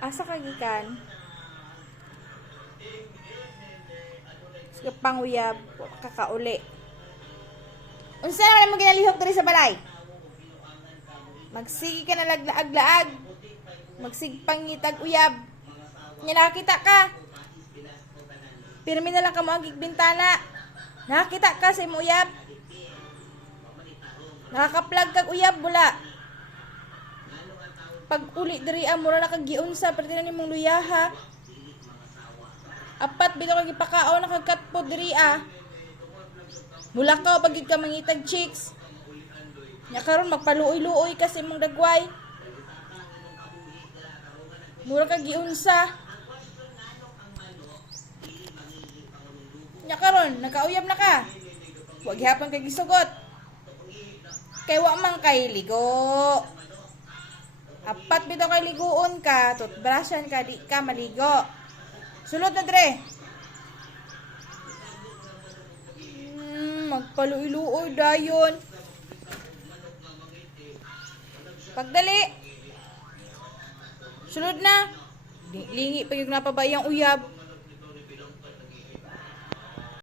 Asa kagikan? Sa panguyab, kakauli. Unsa naman mo ginalihok diri sa balay? Magsigi ka na laglaag-laag. Magsigpangitag uyab. Nya nakakita ka. Pirmi na lang ka mo ang bintana. Nakakita ka sa imong uyab. Nakaka-plug kag uyab bula. Pag uli diri mura na kag giunsa perti na nimong luyaha. Apat bitaw kag ipakaon na kag katpod diri Mula ka pag gid ka mangitag chicks. Nya karon magpaluoy-luoy ka sa imong dagway. Mura kag giunsa. Nya karon nakauyab na ka. Wa gihapon kag gisugot. Kay wa man kay ligo. Apat bitaw kay liguon ka, toothbrushan ka, di ka maligo. Sulod na dre. Magpaluoy-luoy dayon. Pagdali. Sulod na. Lingi pa yung napabayang uyab.